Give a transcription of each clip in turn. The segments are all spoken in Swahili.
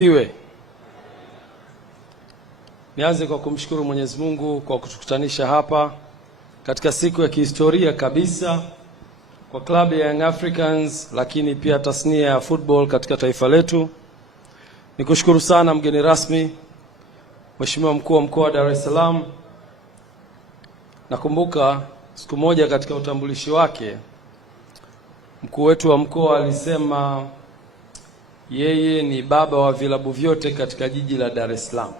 Iwe. Nianze kwa kumshukuru Mwenyezi Mungu kwa kutukutanisha hapa katika siku ya kihistoria kabisa kwa klabu ya Young Africans, lakini pia tasnia ya football katika taifa letu. Nikushukuru sana mgeni rasmi, Mheshimiwa Mkuu wa Mkoa wa Dar es Salaam. Nakumbuka siku moja katika utambulishi wake, mkuu wetu wa mkoa alisema yeye ni baba wa vilabu vyote katika jiji la Dar es Salaam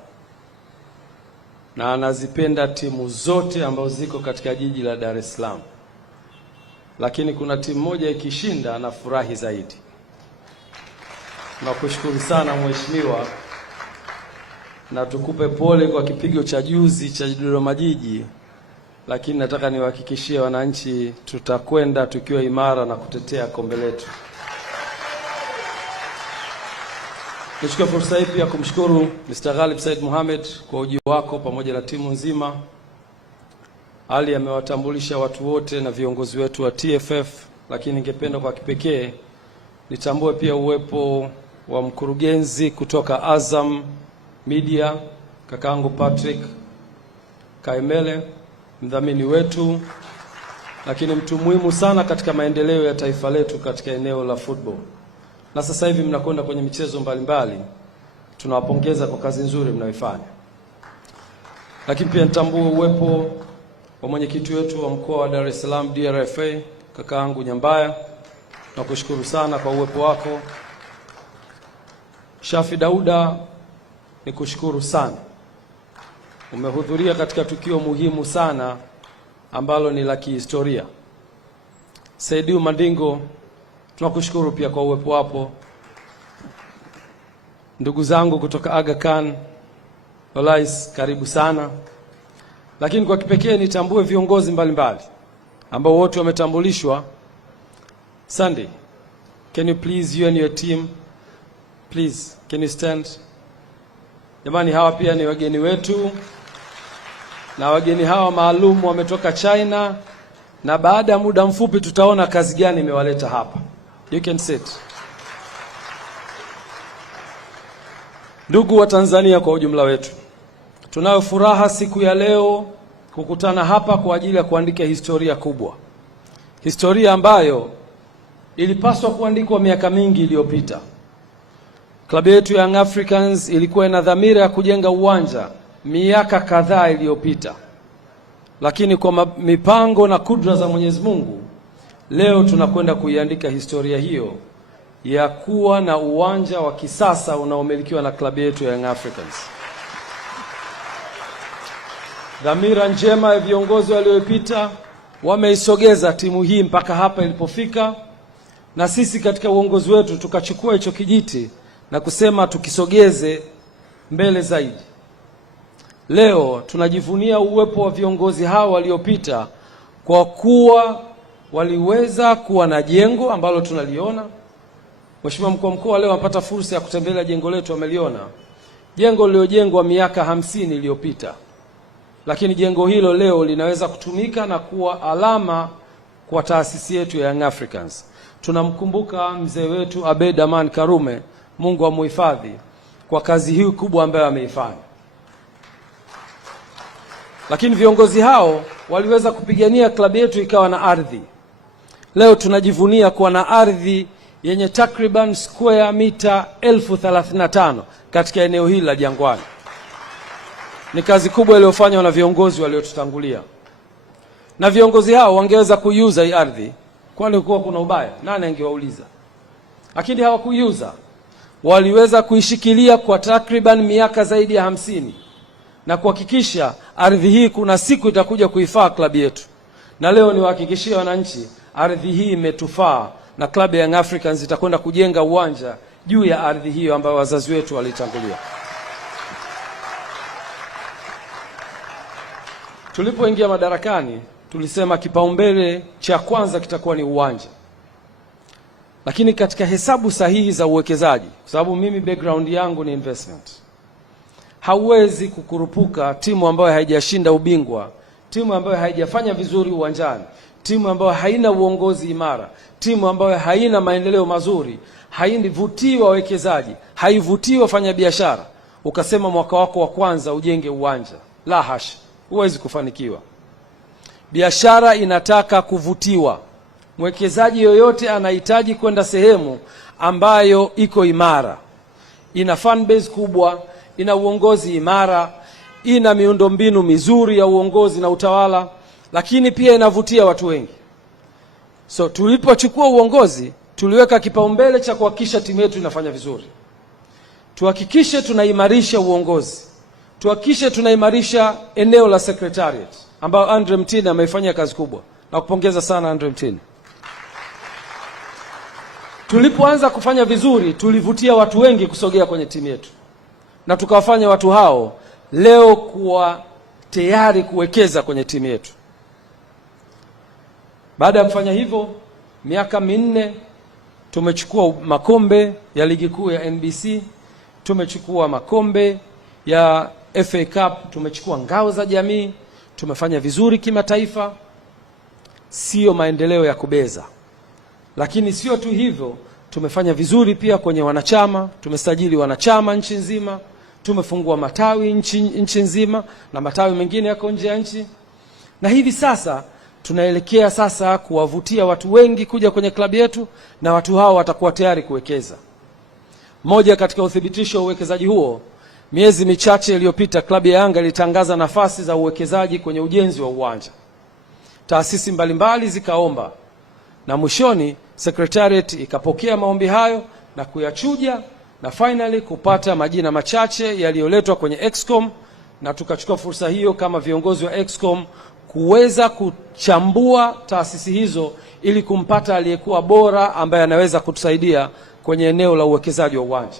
na anazipenda timu zote ambazo ziko katika jiji la Dar es Salaam, lakini kuna timu moja ikishinda anafurahi zaidi. Nakushukuru sana mheshimiwa, na tukupe pole kwa kipigo cha juzi cha Dodoma Jiji, lakini nataka niwahakikishie wananchi tutakwenda tukiwa imara na kutetea kombe letu. Nichukue fursa hii pia kumshukuru Mr. Ghalib Said Mohamed kwa ujio wako pamoja na timu nzima. Ali amewatambulisha watu wote na viongozi wetu wa TFF, lakini ningependa kwa kipekee nitambue pia uwepo wa mkurugenzi kutoka Azam Media, kakaangu Patrick Kaimele, mdhamini wetu, lakini mtu muhimu sana katika maendeleo ya taifa letu katika eneo la football. Na sasa hivi mnakwenda kwenye michezo mbalimbali. Tunawapongeza kwa kazi nzuri mnayoifanya. Lakini pia nitambue uwepo wa mwenyekiti wetu wa mkoa wa Dar es Salaam DRFA, kakaangu Nyambaya. Nakushukuru sana kwa uwepo wako. Shafi Dauda, nikushukuru sana. Umehudhuria katika tukio muhimu sana ambalo ni la kihistoria. Saidiu Mandingo, tunakushukuru pia kwa uwepo wapo. Ndugu zangu kutoka Aga Khan, Olais, karibu sana. Lakini kwa kipekee nitambue viongozi mbalimbali ambao wote wametambulishwa. Sunday, can you please, you and your team, please, can you stand? Jamani, hawa pia ni wageni wetu, na wageni hawa maalum wametoka China, na baada ya muda mfupi tutaona kazi gani imewaleta hapa. You can sit. Ndugu wa Tanzania kwa ujumla wetu, tunayo furaha siku ya leo kukutana hapa kwa ajili ya kuandika historia kubwa. Historia ambayo ilipaswa kuandikwa miaka mingi iliyopita. Klabu yetu ya Young Africans ilikuwa ina dhamira ya kujenga uwanja miaka kadhaa iliyopita. Lakini kwa mipango na kudra za Mwenyezi Mungu, leo tunakwenda kuiandika historia hiyo ya kuwa na uwanja wa kisasa unaomilikiwa na klabu yetu ya Young Africans. Dhamira njema ya viongozi waliopita wameisogeza timu hii mpaka hapa ilipofika, na sisi katika uongozi wetu tukachukua hicho kijiti na kusema tukisogeze mbele zaidi. Leo tunajivunia uwepo wa viongozi hao waliopita kwa kuwa waliweza kuwa na jengo ambalo tunaliona. Mheshimiwa Mkuu wa Mkoa leo anapata fursa ya kutembelea jengo letu, ameliona. Jengo lililojengwa miaka 50 iliyopita. Lakini jengo hilo leo linaweza kutumika na kuwa alama kwa taasisi yetu ya Young Africans. Tunamkumbuka mzee wetu Abeid Aman Karume, Mungu amuhifadhi, kwa kazi hii kubwa ambayo ameifanya. Lakini viongozi hao waliweza kupigania klabu yetu ikawa na ardhi. Leo tunajivunia kuwa na ardhi yenye takriban square mita 1035 katika eneo hili la Jangwani. Ni kazi kubwa iliyofanywa na viongozi waliotutangulia. Na viongozi hao wangeweza kuiuza hii ardhi, kwani kuwa kuna ubaya, nani angewauliza? Lakini hawakuiuza. Waliweza kuishikilia kwa takriban miaka zaidi ya 50 na kuhakikisha ardhi hii kuna siku itakuja kuifaa klabu yetu. Na leo niwahakikishie wananchi, ardhi hii imetufaa na klabu ya Young Africans itakwenda kujenga uwanja juu ya ardhi hiyo ambayo wazazi wetu walitangulia. Tulipoingia madarakani tulisema kipaumbele cha kwanza kitakuwa ni uwanja. Lakini katika hesabu sahihi za uwekezaji, kwa sababu mimi background yangu ni investment, hauwezi kukurupuka timu ambayo haijashinda ubingwa, timu ambayo haijafanya vizuri uwanjani, timu ambayo haina uongozi imara, timu ambayo haina maendeleo mazuri, haivutii wawekezaji, haivutii wafanyabiashara, ukasema mwaka wako wa kwanza ujenge uwanja, la hasha, huwezi kufanikiwa. Biashara inataka kuvutiwa. Mwekezaji yoyote anahitaji kwenda sehemu ambayo iko imara, ina fan base kubwa, ina uongozi imara, ina miundombinu mizuri ya uongozi na utawala, lakini pia inavutia watu wengi. So tulipochukua uongozi, tuliweka kipaumbele cha kuhakikisha timu yetu inafanya vizuri. Tuhakikishe tunaimarisha uongozi. Tuhakikishe tunaimarisha eneo la secretariat ambao Andre Mtini ameifanyia kazi kubwa. Na kupongeza sana Andre Mtini. Tulipoanza kufanya vizuri, tulivutia watu wengi kusogea kwenye timu yetu. Na tukawafanya watu hao leo kuwa tayari kuwekeza kwenye timu yetu. Baada ya kufanya hivyo, miaka minne tumechukua makombe ya ligi kuu ya NBC, tumechukua makombe ya FA Cup, tumechukua ngao za jamii, tumefanya vizuri kimataifa. Sio maendeleo ya kubeza. Lakini sio tu hivyo, tumefanya vizuri pia kwenye wanachama, tumesajili wanachama nchi nzima, tumefungua matawi nchi nzima na matawi mengine yako nje ya nchi. Na hivi sasa tunaelekea sasa kuwavutia watu wengi kuja kwenye klabu yetu, na watu hao watakuwa tayari kuwekeza. Moja katika uthibitisho wa uwekezaji huo, miezi michache iliyopita klabu ya Yanga ilitangaza nafasi za uwekezaji kwenye ujenzi wa uwanja. Taasisi mbalimbali zikaomba, na mwishoni secretariat ikapokea maombi hayo na kuyachuja, na finally kupata majina machache yaliyoletwa kwenye Excom, na tukachukua fursa hiyo kama viongozi wa Excom kuweza kuchambua taasisi hizo ili kumpata aliyekuwa bora ambaye anaweza kutusaidia kwenye eneo la uwekezaji wa uwanja.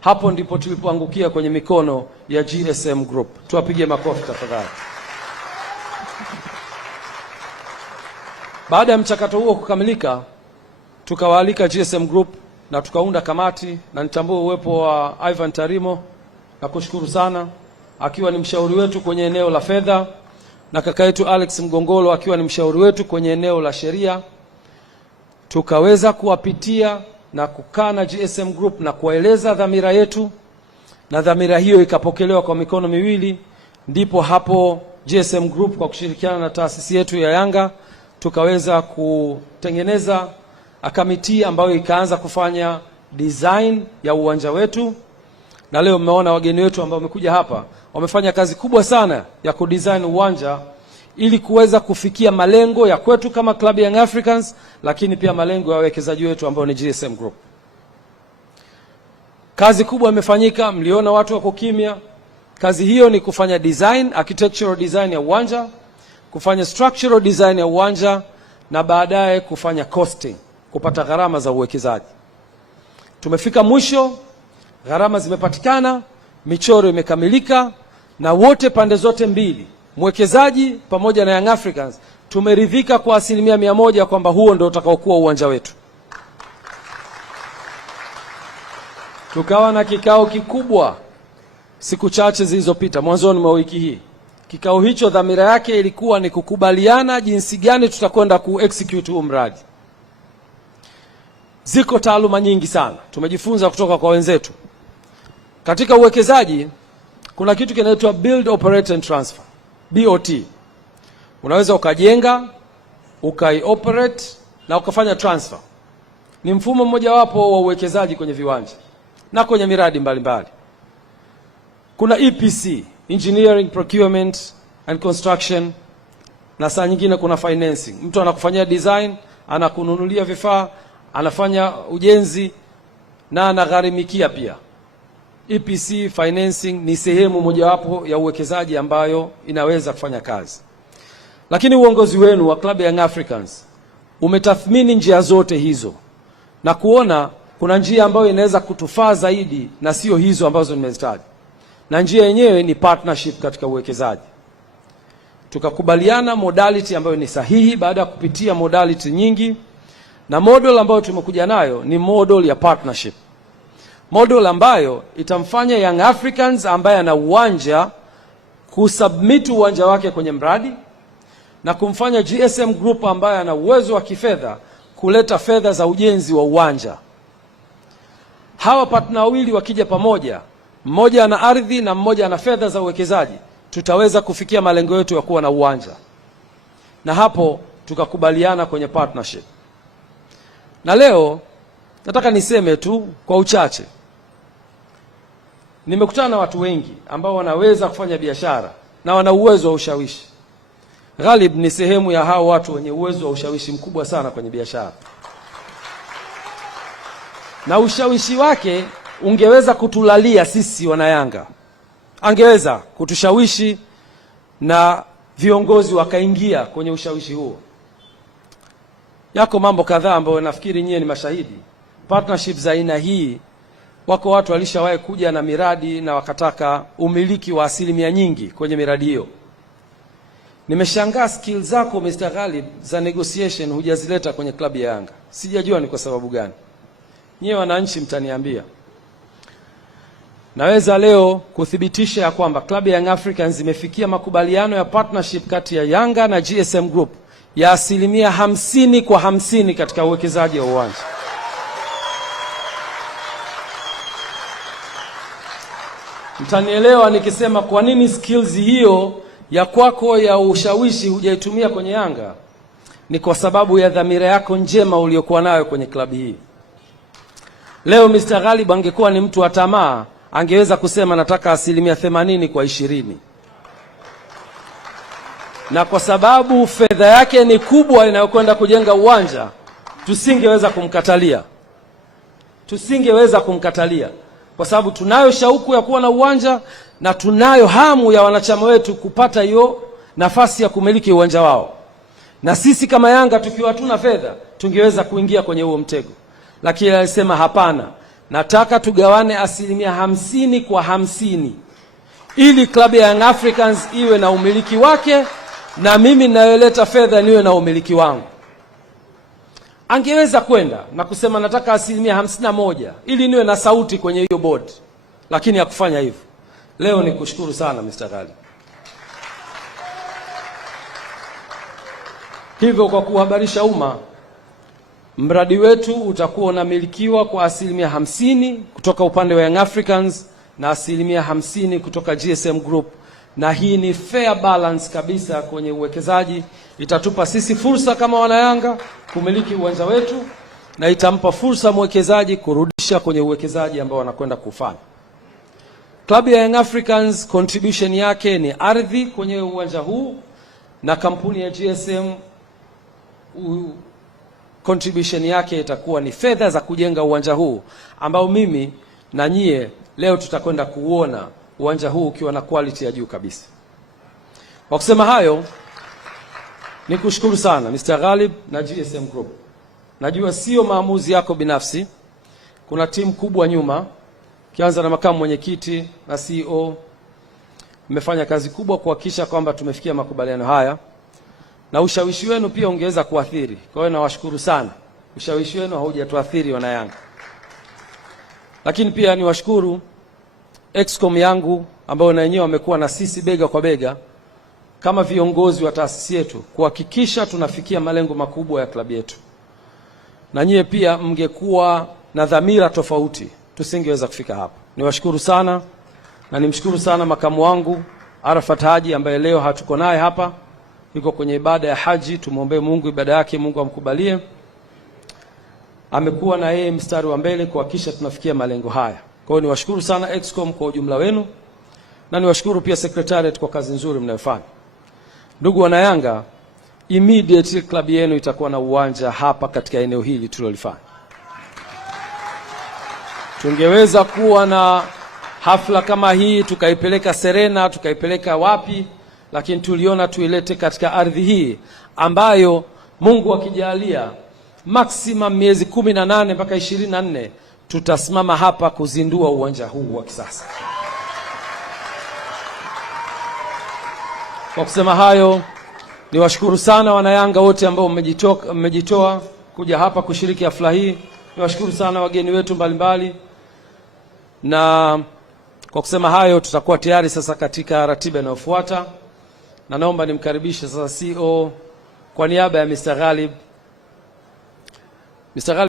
Hapo ndipo tulipoangukia kwenye mikono ya GSM Group. Tuwapige makofi tafadhali. Baada ya mchakato huo kukamilika, tukawaalika GSM Group na tukaunda kamati, na nitambue uwepo wa Ivan Tarimo, na kushukuru sana, akiwa ni mshauri wetu kwenye eneo la fedha, na kaka yetu Alex Mgongolo akiwa ni mshauri wetu kwenye eneo la sheria. Tukaweza kuwapitia na kukaa na GSM Group na kuwaeleza dhamira yetu, na dhamira hiyo ikapokelewa kwa mikono miwili. Ndipo hapo GSM Group kwa kushirikiana na taasisi yetu ya Yanga tukaweza kutengeneza kamiti ambayo ikaanza kufanya design ya uwanja wetu, na leo mmeona wageni wetu ambao wamekuja hapa wamefanya kazi kubwa sana ya kudesign uwanja ili kuweza kufikia malengo ya kwetu kama Club Young Africans, lakini pia malengo ya wawekezaji wetu ambao ni GSM Group. Kazi kubwa imefanyika, mliona watu wako kimya. Kazi hiyo ni kufanya design, architectural design ya uwanja, kufanya structural design ya uwanja, na baadaye kufanya costing, kupata gharama za uwekezaji. Tumefika mwisho, gharama zimepatikana, michoro imekamilika, na wote pande zote mbili, mwekezaji pamoja na Young Africans, tumeridhika kwa 100% kwamba huo ndio utakaokuwa uwanja wetu. Tukawa na kikao kikubwa siku chache zilizopita, mwanzoni mwa wiki hii. Kikao hicho dhamira yake ilikuwa ni kukubaliana jinsi gani tutakwenda ku-execute huu mradi. Ziko taaluma nyingi sana tumejifunza kutoka kwa wenzetu. Katika uwekezaji kuna kitu kinaitwa build, operate and transfer, BOT. Unaweza ukajenga, ukai-operate na ukafanya transfer. Ni mfumo mmoja wapo wa uwekezaji kwenye viwanja na kwenye miradi mbalimbali. Kuna EPC, engineering, procurement and construction, na saa nyingine kuna financing. Mtu anakufanyia design, anakununulia vifaa, anafanya ujenzi na anagharimikia pia. EPC financing ni sehemu mojawapo ya uwekezaji ambayo inaweza kufanya kazi. Lakini uongozi wenu wa Club Young Africans umetathmini njia zote hizo na kuona kuna njia ambayo inaweza kutufaa zaidi na sio hizo ambazo nimezitaja. Na njia yenyewe ni partnership katika uwekezaji. Tukakubaliana modality ambayo ni sahihi baada ya kupitia modality nyingi, na model ambayo tumekuja nayo ni model ya partnership. Model ambayo itamfanya Young Africans ambaye ana uwanja kusubmit uwanja wake kwenye mradi, na kumfanya GSM Group ambaye ana uwezo wa kifedha kuleta fedha za ujenzi wa uwanja. Hawa partner wawili wakija pamoja, mmoja ana ardhi na mmoja ana fedha za uwekezaji, tutaweza kufikia malengo yetu ya kuwa na uwanja. Na hapo tukakubaliana kwenye partnership. Na leo nataka niseme tu kwa uchache, nimekutana na watu wengi ambao wanaweza kufanya biashara na wana uwezo wa ushawishi. Ghalib ni sehemu ya hao watu wenye uwezo wa ushawishi mkubwa sana kwenye biashara, na ushawishi wake ungeweza kutulalia sisi wanayanga, angeweza kutushawishi na viongozi wakaingia kwenye ushawishi huo. Yako mambo kadhaa ambayo nafikiri nyie ni mashahidi. Partnership za aina hii, wako watu walishawahi kuja na miradi na wakataka umiliki wa asilimia nyingi kwenye miradi hiyo. Nimeshangaa skill zako Mr. Ghalib za negotiation hujazileta kwenye klabu ya Yanga. Sijajua ni kwa sababu gani. Nyie wananchi mtaniambia. Naweza leo kuthibitisha ya kwamba klabu ya Young Africans imefikia makubaliano ya partnership kati ya Yanga na GSM Group ya asilimia 50 kwa 50 katika uwekezaji wa uwanja. Mtanielewa nikisema kwa nini skills hiyo ya kwako ya ushawishi hujaitumia kwenye Yanga. Ni kwa sababu ya dhamira yako njema uliyokuwa nayo kwenye klabu hii. Leo Mr. Ghalib angekuwa ni mtu wa tamaa, angeweza kusema nataka asilimia 80 kwa 20. Na kwa sababu fedha yake ni kubwa inayokwenda kujenga uwanja, tusingeweza kumkatalia. Kwa sababu tunayo shauku ya kuwa na uwanja na tunayo hamu ya wanachama wetu kupata hiyo nafasi ya kumiliki uwanja wao. Na sisi kama Yanga tukiwa tuna fedha, tungeweza kuingia kwenye huo mtego. Lakini alisema hapana, nataka tugawane asilimia 50 kwa 50. Ili klabu ya Young Africans iwe na umiliki wake na mimi ninayoleta fedha niwe na umiliki wangu. Angeweza kwenda na kusema nataka asilimia 51 ili niwe na sauti kwenye hiyo board, lakini hakufanya hivyo. Leo ni kushukuru sana Mr. Ghalib. Hivyo kwa kuhabarisha umma, mradi wetu utakuwa unamilikiwa kwa asilimia 50 kutoka upande wa Young Africans na asilimia 50 kutoka GSM Group, na hii ni fair balance kabisa kwenye uwekezaji. Itatupa sisi fursa kama wanayanga kumiliki uwanja wetu na itampa fursa mwekezaji kurudisha kwenye uwekezaji ambao wanakwenda kufanya. Klabu ya Young Africans contribution yake ni ardhi kwenye uwanja huu, na kampuni ya GSM contribution yake itakuwa ni fedha za kujenga uwanja huu ambao mimi na nyie leo tutakwenda kuona uwanja huu ukiwa na quality ya juu kabisa. Kwa kusema hayo, ni kushukuru sana Mr. Ghalib na GSM Group. Najua sio maamuzi yako binafsi. Kuna timu kubwa nyuma, kianza na makamu mwenyekiti na CEO. Mmefanya kazi kubwa kuhakikisha kwamba tumefikia makubaliano haya. Na ushawishi wenu pia ungeweza kuathiri. Kwa hiyo nawashukuru sana. Ushawishi wenu haujatuathiri wana Yanga. Lakini pia niwashukuru Excom yangu ambao na wenyewe wamekuwa na sisi bega kwa bega kama viongozi wa taasisi yetu kuhakikisha tunafikia malengo makubwa ya klabu yetu. Na nyie pia mngekuwa na dhamira tofauti, tusingeweza kufika hapa. Niwashukuru sana na nimshukuru sana makamu wangu Arafat Haji ambaye leo hatuko naye hapa. Yuko kwenye ibada ya haji, tumuombe Mungu ibada yake Mungu amkubalie. Amekuwa na yeye mstari wa mbele kuhakikisha tunafikia malengo haya. Kwa hiyo niwashukuru sana Excom kwa ujumla wenu, na niwashukuru pia Secretariat kwa kazi nzuri mnayofanya. Ndugu wana Yanga, immediately klabu yenu itakuwa na uwanja hapa katika eneo hili tulilofanya. Tungeweza kuwa na hafla kama hii tukaipeleka Serena, tukaipeleka wapi, lakini tuliona tuilete katika ardhi hii ambayo Mungu akijalia maximum miezi 18 mpaka 24 tutasimama hapa kuzindua uwanja huu wa kisasa. Kwa kusema hayo, niwashukuru sana wanayanga wote ambao mmejitoa kuja hapa kushiriki hafla hii. Niwashukuru sana wageni wetu mbalimbali. Na kwa kusema hayo, tutakuwa tayari sasa katika ratiba inayofuata. na naomba nimkaribishe sasa CEO kwa niaba ya Mr. Ghalib. Mr. Ghalib